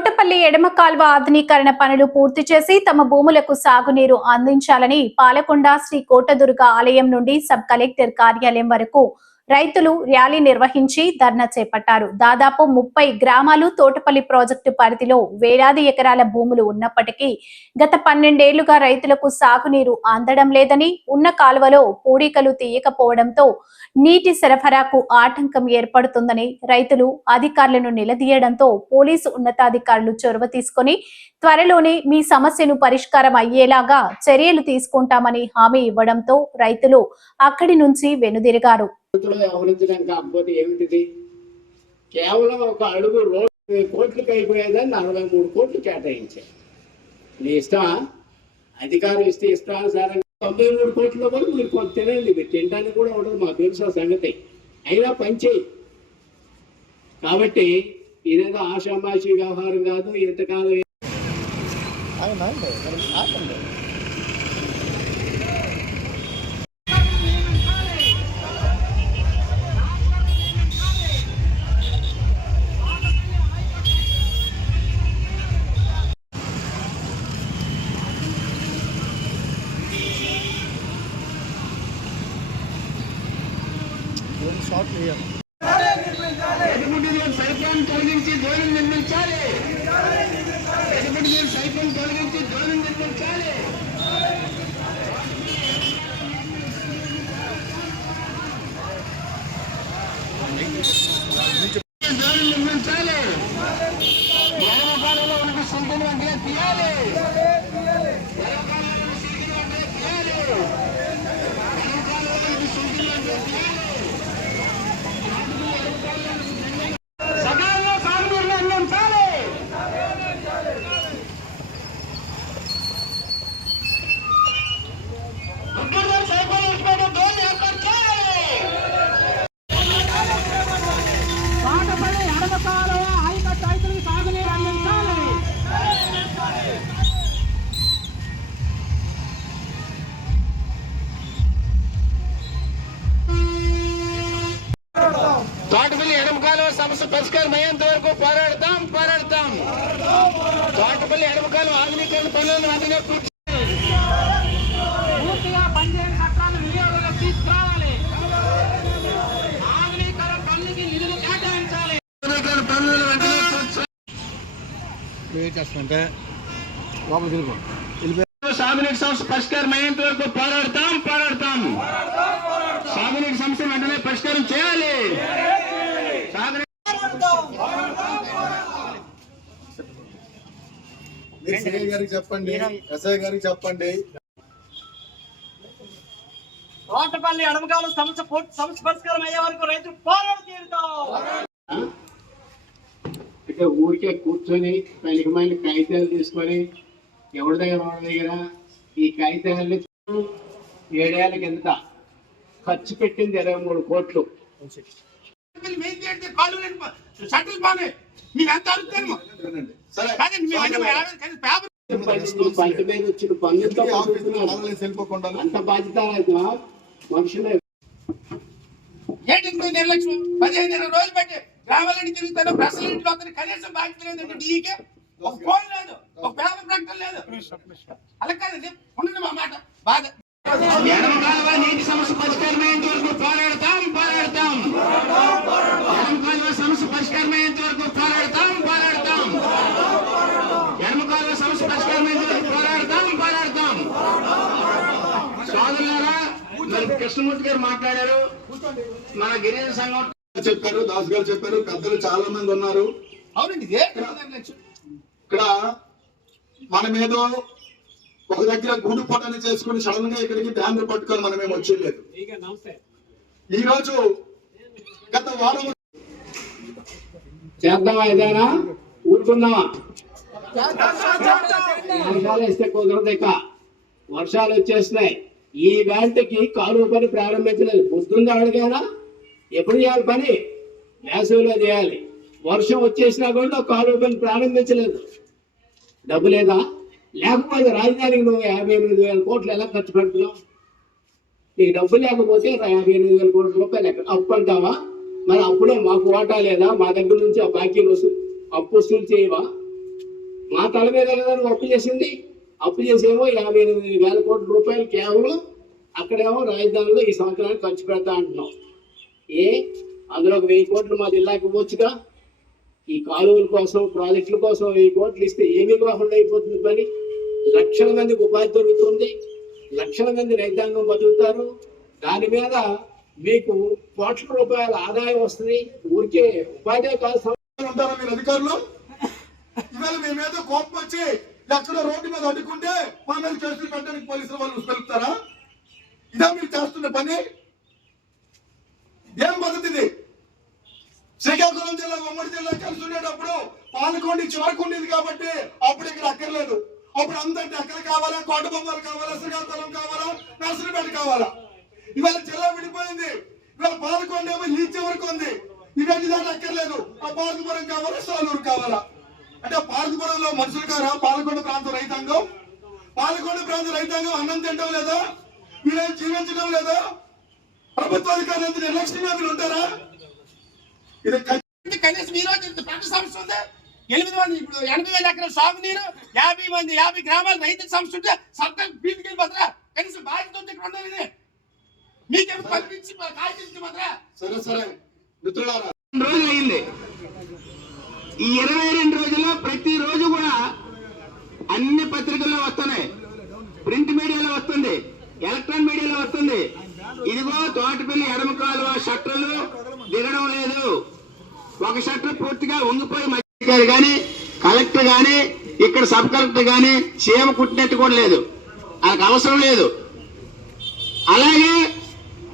తోటపల్లి ఎడమ కాల్వ ఆధునీకరణ పనులు పూర్తి చేసి తమ భూములకు సాగునీరు అందించాలని పాలకొండ శ్రీ కోటదుర్గ ఆలయం నుండి సబ్ కలెక్టర్ కార్యాలయం వరకు రైతులు ర్యాలీ నిర్వహించి ధర్నా చేపట్టారు. దాదాపు ముప్పై గ్రామాలు తోటపల్లి ప్రాజెక్టు పరిధిలో వేలాది ఎకరాల భూములు ఉన్నప్పటికీ గత పన్నెండేళ్ళుగా రైతులకు సాగునీరు అందడం లేదని ఉన్న కాలువలో పూడికలు తీయకపోవడంతో నీటి సరఫరాకు ఆటంకం ఏర్పడుతుందని రైతులు అధికారులను నిలదీయడంతో పోలీసు ఉన్నతాధికారులు చొరవ తీసుకొని త్వరలోనే మీ సమస్యను పరిష్కారం అయ్యేలాగా చర్యలు తీసుకుంటామని హామీ ఇవ్వడంతో రైతులు అక్కడి నుంచి వెనుదిరిగారు. రైతులు వ్యవహరించడం కాకపోతే ఏమిటిది? కేవలం ఒక అడుగు రోడ్డు కోట్లకు అయిపోయేదాన్ని నలభై మూడు కోట్లు కేటాయించారు నీ ఇష్టమా? అధికారం ఇస్తే ఇష్టానుసారంగా తొంభై మూడు కోట్లలో వరకు మీరు కొంత తినండి. మీరు తినడానికి కూడా ఉండదు. మాకు తెలుసు సంగతి. అయినా పనిచేయి కాబట్టి ఇదేదో ఆషామాషి వ్యవహారం కాదు. ఎంతకాలం ఎదుగుడిని సైక్లోన్ తొలగించి ధోరణి నిర్మించాలి పరిష్కారం అయ్యేంత వరకు పోరాడతాం పోరాడతాం. తోటపల్లి ఎడమకాలం ఆధునీకరణ పనులను అదనే పూర్తి పూర్తిగా పనిచేయని చట్టాలను వినియోగంలోకి తీసుకురావాలి. ఆధునీకరణ పనులకి నిధులు కేటాయించాలి. ఆధునీకరణ పనులను వెంటనే పూర్తి వెయిట్ చేస్తుంటే లోపలికి వెళ్ళిపో. వెళ్ళిపోయి సాగునీటి సమస్య పరిష్కారం అయ్యేంత వరకు పోరాడతాం పోరాడతాం. సాగునీటి సమస్య వెంటనే పరిష్కారం చేయాలి. సిఐ గారికి చెప్పండి ఎస్ఐ గారికి చెప్పండి. తోటపల్లి ఎడమకాలు సమస్య పూర్తి సమస్య పరిష్కారం అయ్యే వరకు రైతులు పోరాడు తీరుతాం. అంటే ఊరికే కూర్చొని పలికమైన కాగితాలు తీసుకొని ఎవరి దగ్గర ఎవరి దగ్గర ఈ కాగితాలని ఏడేళ్ళ కిందట ఖర్చు పెట్టింది ఇరవై మూడు కోట్లు. సరే. పంట మీద వచ్చిన పన్నులతో ఆఫీసులో పంపిస్తున్నారు. ఆన్లైన్ వెళ్ళిపోకుండా అంత బాధ్యత? మనుషులే. ఏంటి నిర్లక్ష్యం? పదిహేను ఇరవై రోజులు పెట్టి గ్రామాలని తిరుగుతాను ప్రజల ఇంట్లో అతను కనీసం బాధ్యత లేదంటే డీకే ఒక ఫోన్ లేదు ఒక పేపర్ ప్రకటన లేదు. అలా కాదండి ఉండండి మా మాట. బాధ. నీటి సమస్య పరిష్కారమయ్యేంత వరకు పోరాడతాం పోరాడతాం ఎడమ కాలువ సమస్య పరిష్కారమయ్యేంత వరకు పోరాడతాం పోరాడతాం ఎడమ కాలువ సమస్య పరిష్కారమయ్యేంత వరకు పోరాడతాం పోరాడతాం సోదరులారా మరి కృష్ణమూర్తి గారు మాట్లాడారు. మన గిరిజన సంఘం చెప్పారు దాస్ గారు చెప్పారు పెద్దలు చాలా మంది ఉన్నారు. అవునండి ఇక్కడ మనం ఏదో ఒక దగ్గర గూడు పొట్టని చేసుకుని సడన్గా ఇక్కడికి బ్యానర్ పట్టుకొని మనం ఏం వచ్చేయలేదు ఈ రోజు గత వారం చేద్దామా ఏదైనా? ఊరుకుందామా? వర్షాలు వేస్తే కుదరదు ఇక. వర్షాలు వచ్చేస్తున్నాయి ఈ వేళకి కాలువ పని ప్రారంభించలేదు. పొద్దున్న అడిగానా? ఎప్పుడు చేయాలి పని? వేసవిలో చేయాలి. వర్షం వచ్చేసినా కూడా కాలువ పని ప్రారంభించలేదు. డబ్బు లేదా? లేకపోతే రాజధానికి నువ్వు యాభై ఎనిమిది వేల కోట్లు ఎలా ఖర్చు పెడుతున్నావు? నీకు డబ్బు లేకపోతే యాభై ఎనిమిది వేల కోట్ల రూపాయలు అప్పు అంటావా? మరి అప్పుడే మాకు వాటా లేదా? మా దగ్గర నుంచి ఆ బాకీలు వసూలు అప్పు వసూలు చేయవా? మా తల మీద కదా నువ్వు అప్పు చేసింది? అప్పు చేసేమో యాభై ఎనిమిది వేల కోట్ల రూపాయలు కేవలం అక్కడేమో రాజధానిలో ఈ సంవత్సరానికి ఖర్చు పెడతా అంటున్నాం. ఏ? అందులో ఒక వెయ్యి కోట్లు మా జిల్లాకి ఇవ్వచ్చుగా? ఈ కాలువల కోసం ప్రాజెక్టుల కోసం వెయ్యి కోట్లు ఇస్తే ఏమీ కాకుండా అయిపోతుంది పని? లక్షల మందికి ఉపాధి దొరుకుతుంది. లక్షల మంది రైతాంగం బతుకుతారు. దాని మీద మీకు కోట్ల రూపాయల ఆదాయం వస్తుంది. ఊరికే ఉపాధి కాదు ఉంటారా మీరు అధికారులు? ఇవాళ మీ మీద కోపం వచ్చి ఎక్కడ రోడ్డు మీద అడ్డుకుంటే మా మీద కేసులు పెట్టడానికి పోలీసులు వాళ్ళు తెలుపుతారా ఇదా మీరు చేస్తున్న పని? ఏం పద్ధతి ఇది? శ్రీకాకుళం జిల్లా ఉమ్మడి జిల్లా కలిసి ఉండేటప్పుడు పాలకొండి చివరకు ఉండేది కాబట్టి అప్పుడు ఇక్కడ అక్కర్లేదు. అప్పుడు అందరికి ఎక్కడ కావాలా? కోట బొమ్మలు కావాలా? శ్రీకాకుళం కావాలా? నర్సరీపేట కావాలా? ఇవాళ జిల్లా విడిపోయింది. ఇవాళ పాలకొండ ఏమో ఈ చివరకు ఉంది. ఇవన్నీ దాకా అక్కర్లేదు. ఆ పాలకపురం కావాలా? సాలూరు కావాలా? అంటే పాలకపురంలో మనుషులు కారా? పాలకొండ ప్రాంత రైతాంగం. పాలకొండ ప్రాంత రైతాంగం అన్నం తినడం లేదా? వీళ్ళేం జీవించడం లేదా? ప్రభుత్వ అధికారులు ఎంత నిర్లక్ష్యంగా మీరు ఉంటారా? ఇది కనీసం ఈ రోజు పెద్ద సమస్య ఉంది? ఎనిమిది మంది ఇప్పుడు ఎనభై వేల ఎకరాల సాగునీరు యాభై మంది యాభై గ్రామాల రైతుల సమస్య ఉంటే సర్కార్ బీటికి వెళ్ళిపోతారా? కనీసం బాధ్యత ఉంది ఇక్కడ ఉండాలి ఇది. మీకేమో కల్పించి కాల్పించమంటారా సరే సరే. మిత్రులారా రెండు రోజులు అయింది. ఈ ఇరవై రెండు రోజుల్లో ప్రతి రోజు కూడా అన్ని పత్రికల్లో వస్తున్నాయి. ప్రింట్ మీడియాలో వస్తుంది. ఎలక్ట్రాన్ మీడియాలో వస్తుంది. ఇదిగో తోటపల్లి ఎడమ కాలువ షట్టర్లు దిగడం లేదు. ఒక షట్టర్ పూర్తిగా ఉంగిపోయి మధ్య కానీ కలెక్టర్ కానీ ఇక్కడ సబ్ కలెక్టర్ కానీ చీమ కుట్టినట్టు కూడా లేదు. ఆయనకు అవసరం లేదు. అలాగే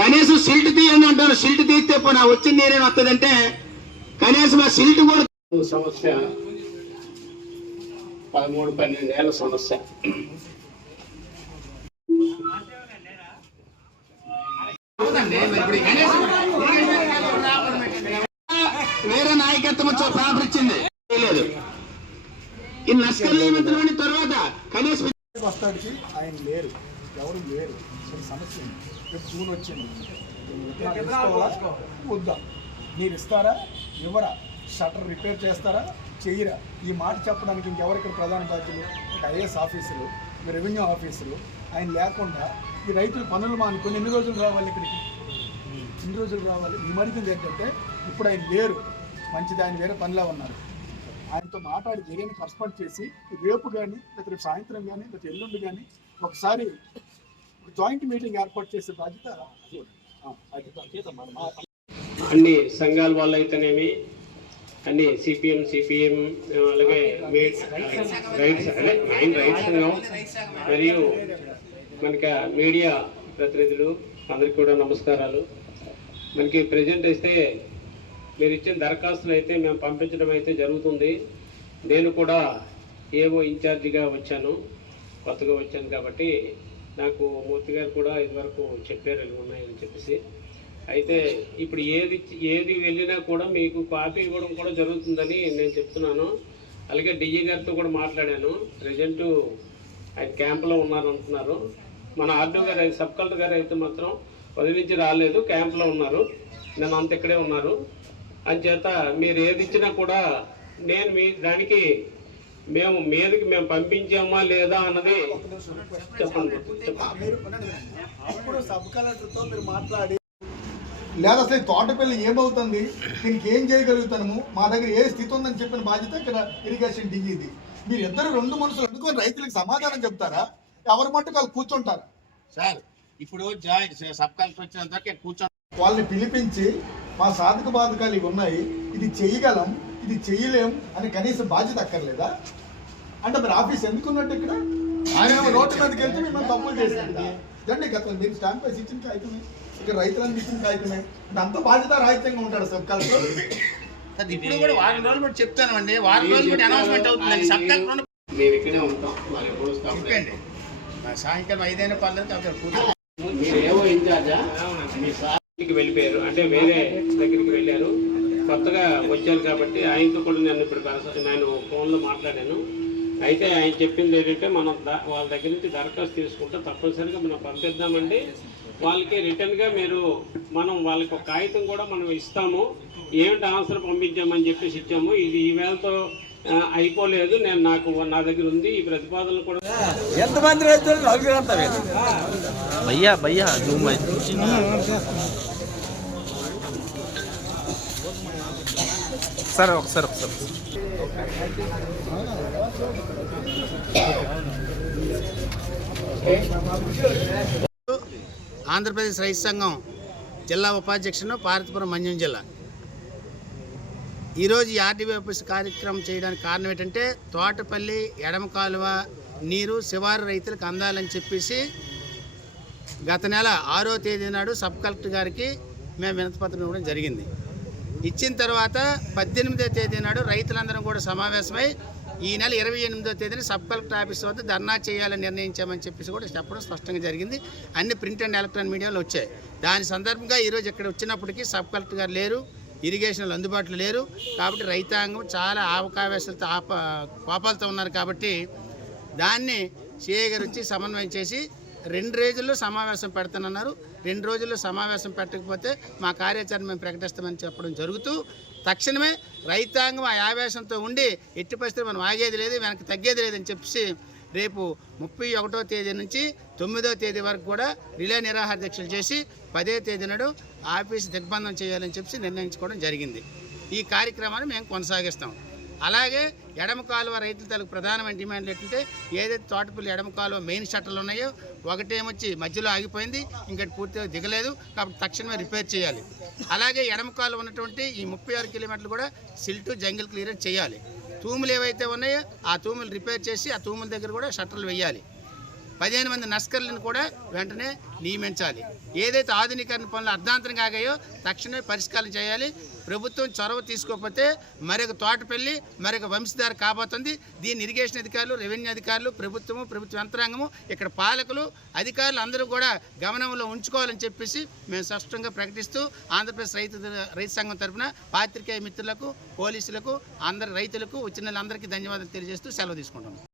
కనీసం సిల్ట్ తీయండి అంటారు. సిల్ట్ తీస్తే పోనా వచ్చింది నేనేం వస్తుందంటే కనీసం ఆ సిల్ట్ కూడా సమస్య పదమూడు పన్నెండేళ్ళ సమస్య. వేరే నాయకత్వం వచ్చే పేపర్ ఇచ్చింది. లేదు. ఈ తర్వాత కనీసం వస్తాడికి ఆయన లేరు. ఎవరు లేరు? సమస్య ఉంది రేపు జూన్ వచ్చింది? వద్దా. మీరు ఇస్తారా? ఇవ్వరా? షటర్ రిపేర్ చేస్తారా చెయ్యరా ఈ మాట చెప్పడానికి ఇంకెవరికి ప్రధాన బాధ్యులు ఒక ఐఏఎస్ ఆఫీసులు రెవెన్యూ ఆఫీసులు ఆయన లేకుండా ఈ రైతులు పనులు మానుకొని ఎన్ని రోజులు రావాలి ఇక్కడికి ఎన్ని రోజులు రావాలి ఈ మరిగింది ఏంటంటే ఇప్పుడు ఆయన లేరు మంచిది ఆయన వేరే పనిలో ఉన్నారు ఆయనతో మాట్లాడి జరిగిన కన్స్పర్ట్ చేసి రేపు కానీ లేకపోతే రేపు సాయంత్రం కానీ లేకపోతే ఎల్లుండి కానీ ఒకసారి జాయింట్ మీటింగ్ ఏర్పాటు చేసే బాధ్యత అన్ని సంఘాల వాళ్ళు అయితేనేమి అన్ని సిపిఎం సిపిఎం అలాగే మేట్ రైట్స్ అదే మెయిన్ రైట్స్ మరియు మనకి మీడియా ప్రతినిధులు అందరికీ కూడా నమస్కారాలు. మనకి ప్రజెంట్ అయితే మీరు ఇచ్చిన దరఖాస్తులు అయితే మేము పంపించడం అయితే జరుగుతుంది. నేను కూడా ఏవో ఇన్ఛార్జిగా వచ్చాను కొత్తగా వచ్చాను కాబట్టి నాకు మూర్తి గారు కూడా ఇదివరకు చెప్పారు ఉన్నాయని చెప్పేసి. అయితే ఇప్పుడు ఏది ఏది వెళ్ళినా కూడా మీకు కాపీ ఇవ్వడం కూడా జరుగుతుందని నేను చెప్తున్నాను. అలాగే డిఈ గారితో కూడా మాట్లాడాను. ప్రజెంట్ ఆయన క్యాంపులో ఉన్నారు అంటున్నారు మన ఆర్డో గారు అయితే సబ్ కలెక్టర్ గారు అయితే మాత్రం వదిలించి రాలేదు క్యాంపులో ఉన్నారు. నేను అంత ఇక్కడే ఉన్నారు. అంచేత మీరు ఏది ఇచ్చినా కూడా నేను మీ దానికి మేము మీదకి మేము పంపించామా లేదా అన్నది చెప్పండి. అప్పుడు సబ్ కలెక్టర్తో మీరు మాట్లాడి లేదా అసలు ఈ తోటపల్లి ఏమవుతుంది? దీనికి ఏం చేయగలుగుతాము? మా దగ్గర ఏ స్థితి ఉందని చెప్పిన బాధ్యత ఇక్కడ ఇరిగేషన్ డిగ్రీది మీరు ఇద్దరు రెండు మనుషులు అందుకొని రైతులకు సమాధానం చెప్తారా? ఎవరి మట్టుకు వాళ్ళు కూర్చుంటారు? సార్ ఇప్పుడు జాయింట్ సబ్ కలెక్టర్ వచ్చినంత వాళ్ళని పిలిపించి మా సాధక బాధకాలు ఇవి ఉన్నాయి ఇది చేయగలం ఇది చేయలేం అని కనీసం బాధ్యత అక్కర్లేదా? అంటే మరి ఆఫీస్ ఎందుకున్నట్టు ఇక్కడ? ఆయన రోడ్డు మీదకి వెళ్తే మిమ్మల్ని తప్పులు చేసిందా? రండి గత మీరు స్టాంప్ వేసి ఇచ్చిన కాగితమే ఇక్కడ రైతులను ఇచ్చిన కాగితమే అంటే అంత బాధ్యత రాహిత్యంగా ఉంటాడు సబ్ కలెక్టర్ ఇప్పుడు కూడా వారం రోజులు కూడా చెప్తాను అండి. వారం రోజులు కూడా అనౌన్స్మెంట్ సబ్ కలెక్టర్ మేము ఇక్కడే ఉంటాం. మరి ఎప్పుడు. చెప్పండి. సాయంకాలం ఐదైనా పర్లేదు అక్కడ కూర్చో మీరు ఏవో ఇన్ఛార్జా? మీ సార్కి వెళ్ళిపోయారు. అంటే వేరే దగ్గరికి వెళ్ళారు. కొత్తగా వచ్చారు కాబట్టి ఆయనతో కూడా నేను ఇప్పుడు కలస- నేను ఫోన్లో మాట్లాడాను. అయితే ఆయన చెప్పింది ఏంటంటే మనం వాళ్ళ దగ్గర నుంచి దరఖాస్తు తీసుకుంటే తప్పనిసరిగా మనం పంపిద్దామండి. వాళ్ళకి రిటర్న్గా మీరు మనం వాళ్ళకి ఒక కాగితం కూడా మనం ఇస్తాము. ఏమిటి ఆన్సర్ పంపించామని చెప్పేసి ఇచ్చాము. ఇది ఈ వేళతో అయిపోలేదు. నేను నాకు నా దగ్గర ఉంది. ఈ ప్రతిపాదన కూడా ఎంతమంది సరే ఒకసారి ఒకసారి. ఆంధ్రప్రదేశ్ రైతు సంఘం జిల్లా ఉపాధ్యక్షుడు పార్వతీపురం మంజం జిల్లా. ఈరోజు ఈ ఆర్డీబీ ఆఫీస్ కార్యక్రమం చేయడానికి కారణం ఏంటంటే తోటపల్లి ఎడమ కాలువ నీరు శివారు రైతులకు అందాలని చెప్పేసి గత నెల ఆరో తేదీ నాడు సబ్ కలెక్టర్ గారికి మేము వినతిపత్రం ఇవ్వడం జరిగింది. ఇచ్చిన తర్వాత పద్దెనిమిదో తేదీ నాడు రైతులందరం కూడా సమావేశమై ఈ నెల ఇరవై ఎనిమిదో తేదీన సబ్ కలెక్టర్ ఆఫీస్ వద్ద ధర్నా చేయాలని నిర్ణయించామని చెప్పేసి కూడా చెప్పడం స్పష్టంగా జరిగింది. అన్ని ప్రింట్ అండ్ ఎలక్ట్రానిక్ మీడియాలో వచ్చాయి. దాని సందర్భంగా ఈరోజు ఇక్కడ వచ్చినప్పటికీ సబ్ కలెక్టర్ గారు లేరు ఇరిగేషన్లు అందుబాటులో లేరు. కాబట్టి రైతాంగం చాలా ఆవకావేశాలతో ఆప కోపాలతో ఉన్నారు కాబట్టి దాన్ని సిఐ గారు వచ్చి సమన్వయం చేసి రెండు రోజుల్లో సమావేశం పెడతానన్నారు. రెండు రోజుల్లో సమావేశం పెట్టకపోతే మా కార్యాచరణ మేము ప్రకటిస్తామని చెప్పడం జరుగుతూ తక్షణమే రైతాంగం ఆ ఆవేశంతో ఉండి ఎట్టి పరిస్థితి మనం ఆగేది లేదు వెనక్కి తగ్గేది లేదని చెప్పేసి రేపు ముప్పై ఒకటో తేదీ నుంచి తొమ్మిదో తేదీ వరకు కూడా రిలే నిరాహార దీక్షలు చేసి పదే తేదీ నాడు ఆఫీస్ దిగ్బంధం చేయాలని చెప్పి నిర్ణయించుకోవడం జరిగింది. ఈ కార్యక్రమాన్ని మేము కొనసాగిస్తాం. అలాగే ఎడమ కాలువ రైతుల తలకు ప్రధానమైన డిమాండ్లు ఏంటంటే ఏదైతే తోటపల్లి ఎడమ కాలువ మెయిన్ షట్టర్లు ఉన్నాయో ఒకటేమొచ్చి మధ్యలో ఆగిపోయింది ఇంకటి పూర్తిగా దిగలేదు కాబట్టి తక్షణమే రిపేర్ చేయాలి. అలాగే ఎడమ కాలువ ఉన్నటువంటి ఈ ముప్పై ఆరు కిలోమీటర్లు కూడా సిల్టు జంగిల్ క్లియరెన్స్ చేయాలి. తూములు ఏవైతే ఉన్నాయో ఆ తూములు రిపేర్ చేసి ఆ తూముల దగ్గర కూడా షట్టర్లు వేయాలి. పదిహేను మంది నస్కర్లను కూడా వెంటనే నియమించాలి. ఏదైతే ఆధునీకరణ పనులు అర్ధాంతరం కాగాయో తక్షణమే పరిష్కారం చేయాలి. ప్రభుత్వం చొరవ తీసుకోకపోతే మరొక తోటపల్లి మరొక వంశధార కాబోతుంది. దీన్ని ఇరిగేషన్ అధికారులు రెవెన్యూ అధికారులు ప్రభుత్వము ప్రభుత్వ యంత్రాంగము ఇక్కడ పాలకులు అధికారులు అందరూ కూడా గమనంలో ఉంచుకోవాలని చెప్పేసి మేము స్పష్టంగా ప్రకటిస్తూ ఆంధ్రప్రదేశ్ రైతు రైతు సంఘం తరఫున పాత్రికేయ మిత్రులకు పోలీసులకు అందరి రైతులకు వచ్చిన అందరికీ ధన్యవాదాలు తెలియజేస్తూ సెలవు తీసుకుంటున్నాం.